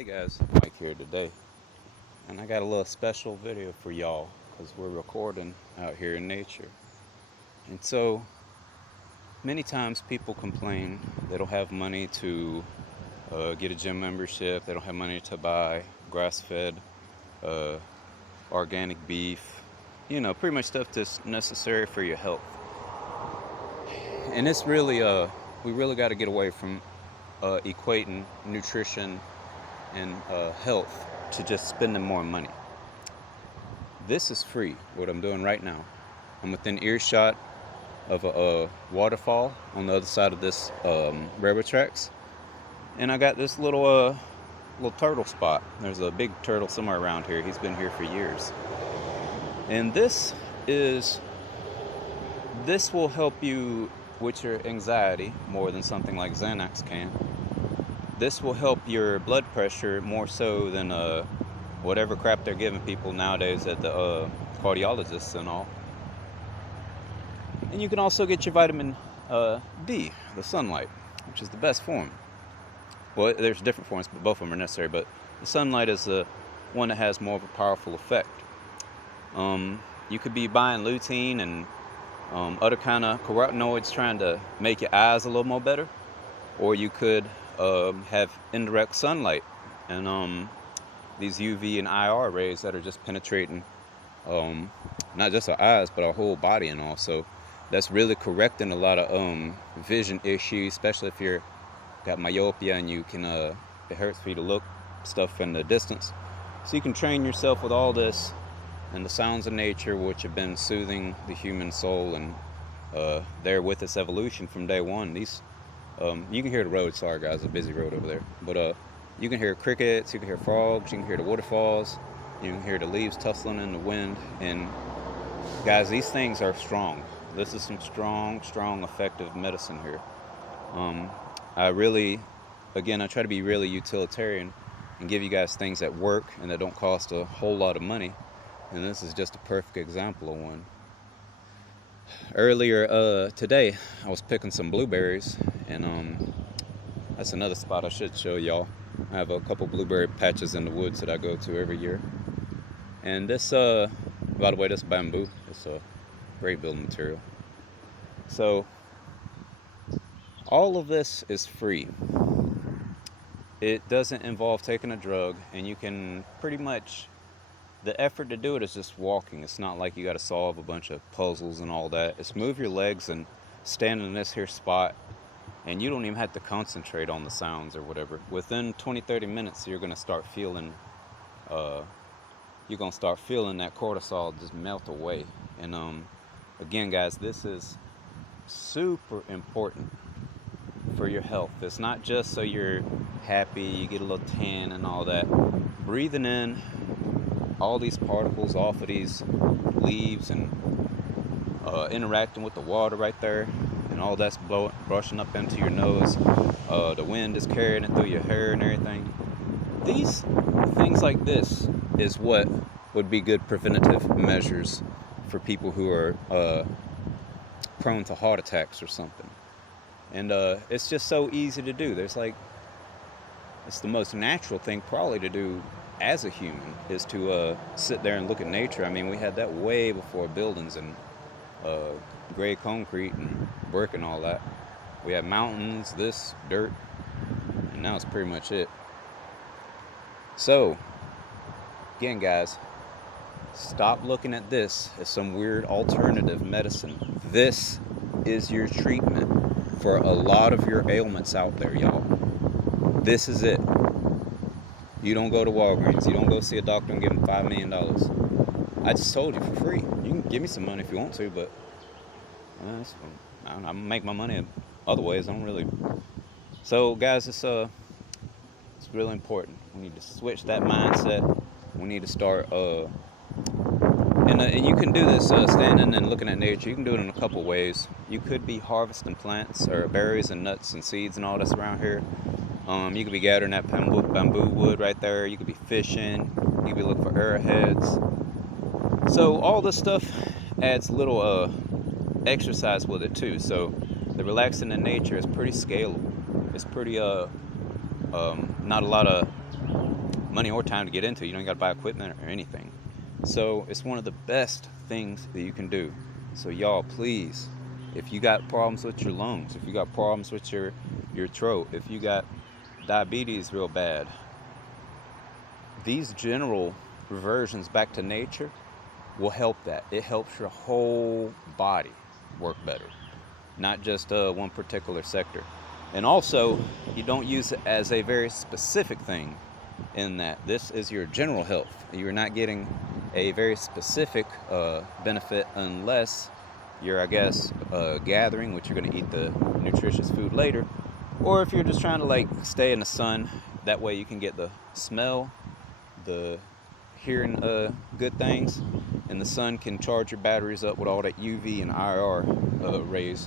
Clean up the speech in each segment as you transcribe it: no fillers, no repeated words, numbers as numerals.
Hey guys, Mike here today, and I got a little special video for y'all because we're recording out here in nature. And so many times people complain they don't have money to get a gym membership, they don't have money to buy grass-fed uh, organic beef, pretty much stuff that's necessary for your health. And it's really, we really got to get away from equating nutrition and health to just spending more money. This is free, what I'm doing right now. I'm within earshot of a waterfall on the other side of this railroad tracks. And I got this little turtle spot. There's a big turtle somewhere around here. He's been here for years. And this will help you with your anxiety more than something like Xanax can. This will help your blood pressure more so than whatever crap they're giving people nowadays at the cardiologists and all. And you can also get your vitamin D, the sunlight, which is the best form. Well, there's different forms, but both of them are necessary. But the sunlight is the one that has more of a powerful effect. You could be buying lutein and other kind of carotenoids trying to make your eyes a little more better, or you could have indirect sunlight and these UV and IR rays that are just penetrating not just our eyes but our whole body, and also that's really correcting a lot of vision issues, especially if you're got myopia and you can it hurts for you to look stuff in the distance. So you can train yourself with all this and the sounds of nature, which have been soothing the human soul and there with its evolution from day one. These you can hear the road. Sorry guys, a busy road over there. But you can hear crickets, you can hear frogs, you can hear the waterfalls, you can hear the leaves tussling in the wind. And guys, these things are strong. This is some strong, effective medicine here. I try to be really utilitarian and give you guys things that work and that don't cost a whole lot of money. And this is just a perfect example of one. Earlier today, I was picking some blueberries, and that's another spot I should show y'all. I have a couple blueberry patches in the woods that I go to every year. And this, by the way, this bamboo, it's a great building material. So, all of this is free. It doesn't involve taking a drug, and you can pretty much, the effort to do it is just walking. It's not like you got to solve a bunch of puzzles and all that. It's move your legs and stand in this here spot, and you don't even have to concentrate on the sounds or whatever. Within 20-30 minutes, you're going to start feeling that cortisol just melt away. And again guys, this is super important for your health. It's not just so you're happy, you get a little tan and all that. Breathing in all these particles off of these leaves and interacting with the water right there, and all that's brushing up into your nose. The wind is carrying it through your hair and everything. These things like this is what would be good preventative measures for people who are prone to heart attacks or something. And it's just so easy to do. It's the most natural thing probably to do as a human, is to sit there and look at nature. I mean, we had that way before buildings and gray concrete and brick and all that. We had mountains, this, dirt, and now it's pretty much it. So, again guys, stop looking at this as some weird alternative medicine. This is your treatment for a lot of your ailments out there, y'all. This is it. You don't go to Walgreens. You don't go see a doctor and give them $5 million. I just told you for free. You can give me some money if you want to, but I'm gonna make my money other ways. I don't really. So, guys, it's really important. We need to switch that mindset. We need to start. And you can do this standing and looking at nature. You can do it in a couple ways. You could be harvesting plants or berries and nuts and seeds and all that's around here. You could be gathering that bamboo wood right there. You could be fishing. You could be looking for arrowheads. So all this stuff adds little exercise with it too. So the relaxing in nature is pretty scalable. It's pretty not a lot of money or time to get into. You don't got to buy equipment or anything. So it's one of the best things that you can do. So y'all, please, if you got problems with your lungs, if you got problems with your throat, if you got diabetes real bad, these general reversions back to nature will help that. It helps your whole body work better, not just one particular sector. And also, you don't use it as a very specific thing in that this is your general health. You're not getting a very specific benefit unless you're, I guess, gathering, which you're going to eat the nutritious food later, or if you're just trying to like stay in the sun. That way you can get the smell, the hearing good things, and the sun can charge your batteries up with all that UV and IR rays,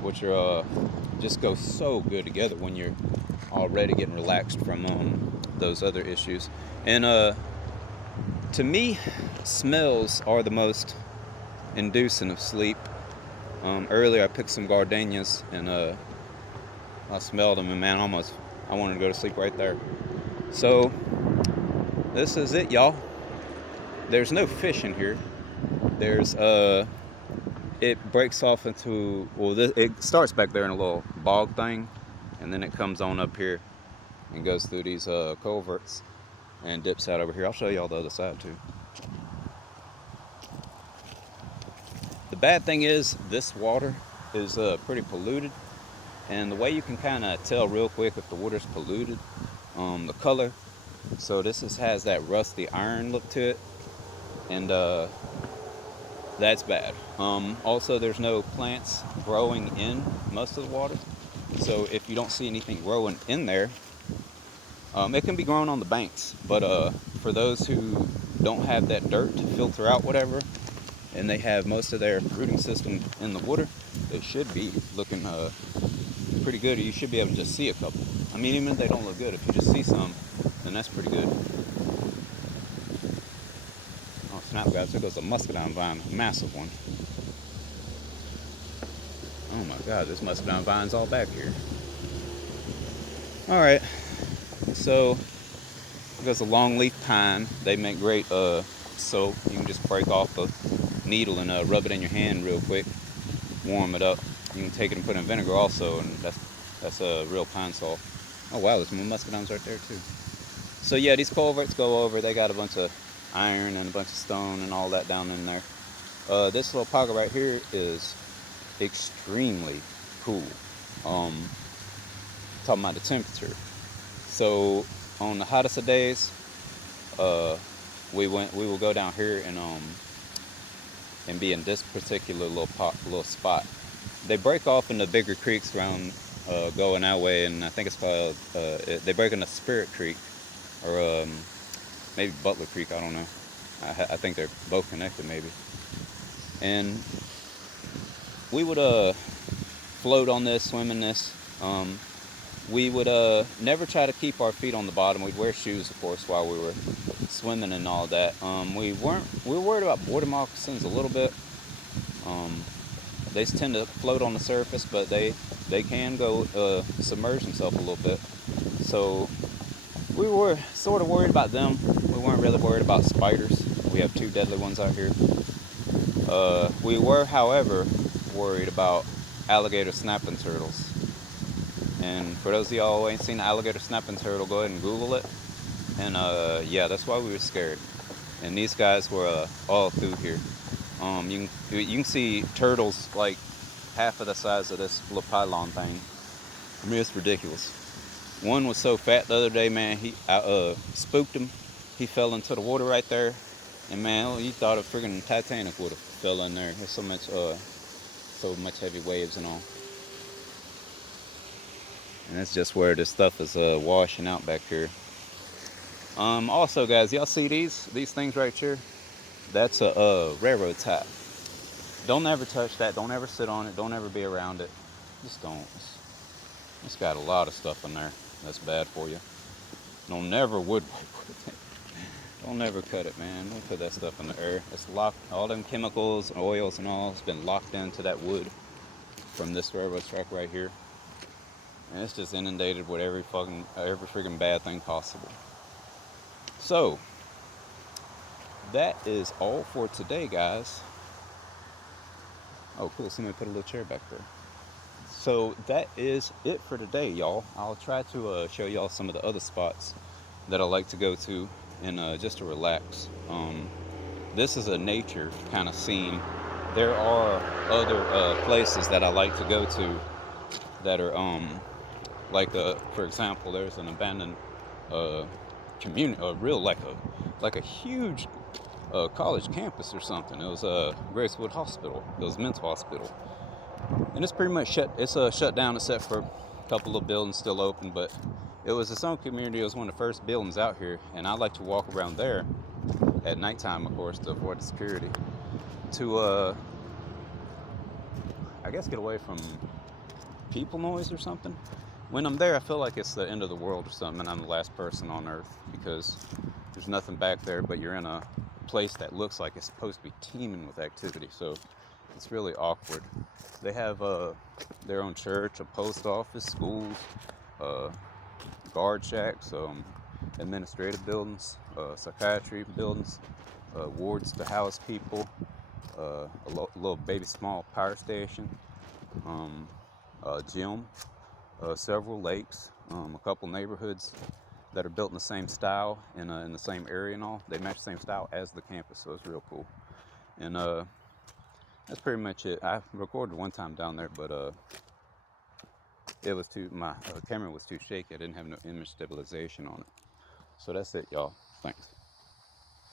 which are just go so good together when you're already getting relaxed from those other issues. And to me, smells are the most inducing of sleep. Earlier I picked some gardenias and I smelled them, and man, I wanted to go to sleep right there. So this is it, y'all. There's no fish in here. There's it breaks off into, it starts back there in a little bog thing, and then it comes on up here and goes through these culverts and dips out over here. I'll show y'all the other side too. The bad thing is this water is pretty polluted, and the way you can kind of tell real quick if the water's polluted, the color. So this has that rusty iron look to it, and that's bad. Also, there's no plants growing in most of the water. So if you don't see anything growing in there, it can be growing on the banks. But for those who don't have that dirt to filter out whatever, and they have most of their rooting system in the water, they should be looking pretty good. You should be able to just see a couple. I mean, even if they don't look good, if you just see some, then that's pretty good. Oh snap, guys, there goes a muscadine vine, a massive one. Oh my god, there's muscadine vines all back here. Alright, so there's a longleaf pine. They make great soap. You can just break off the needle and rub it in your hand real quick, warm it up. You can take it and put it in vinegar also, and that's a real pine salt. Oh wow, there's more muscadines right there too. So yeah, these culverts go over. They got a bunch of iron and a bunch of stone and all that down in there. This little pocket right here is extremely cool. Talking about the temperature. So on the hottest of days, we will go down here and be in this particular little spot. They break off into bigger creeks around going that way, and I think it's called they break into Spirit Creek or maybe Butler Creek. I don't know. I think they're both connected maybe. And we would float on this, swim in this. We would never try to keep our feet on the bottom. We'd wear shoes, of course, while we were swimming and all that. We were worried about border moccasins a little bit. They tend to float on the surface, but they can go submerge themselves a little bit. So we were sort of worried about them. We weren't really worried about spiders. We have 2 deadly ones out here. We were, however, worried about alligator snapping turtles. And for those of y'all who ain't seen the alligator snapping turtle, go ahead and Google it. And yeah, that's why we were scared. And these guys were all through here. You can see turtles like half of the size of this little pylon thing. I mean, it's ridiculous. One was so fat the other day, man. I spooked him. He fell into the water right there, and man, you thought a friggin' Titanic would have fell in there. There's so much heavy waves and all. And that's just where this stuff is washing out back here. Also, guys, y'all see these things right here? That's a railroad tie. Don't ever touch that. Don't ever sit on it. Don't ever be around it. Just don't. It's got a lot of stuff in there that's bad for you. Don't never woodwork with it. Don't never cut it, man. Don't put that stuff in the air. It's locked. All them chemicals, oils, and all, it's been locked into that wood from this railroad track right here. And it's just inundated with every freaking bad thing possible. So that is all for today, guys. Oh, cool. Somebody put a little chair back there. So that is it for today, y'all. I'll try to show y'all some of the other spots that I like to go to and just to relax. This is a nature kind of scene. There are other places that I like to go to that are like for example, there's an abandoned uh, community, a real like a huge college campus or something. It was a Gracewood Hospital. It was a mental hospital, and it's pretty much shut. It's shut down except for a couple of buildings still open. But it was its own community. It was one of the first buildings out here, and I like to walk around there at nighttime, of course, to avoid the security. To I guess get away from people noise or something. When I'm there, I feel like it's the end of the world or something, and I'm the last person on earth because there's nothing back there, but you're in a place that looks like it's supposed to be teeming with activity. So it's really awkward. They have their own church, a post office, schools, uh, guard shacks, administrative buildings, psychiatry buildings, wards to house people, a little baby small power station, gym, several lakes, a couple neighborhoods that are built in the same style in the same area and all. They match the same style as the campus, so it's real cool. And that's pretty much it. I recorded one time down there, but it was my camera was too shaky. I didn't have no image stabilization on it. So that's it, y'all. Thanks.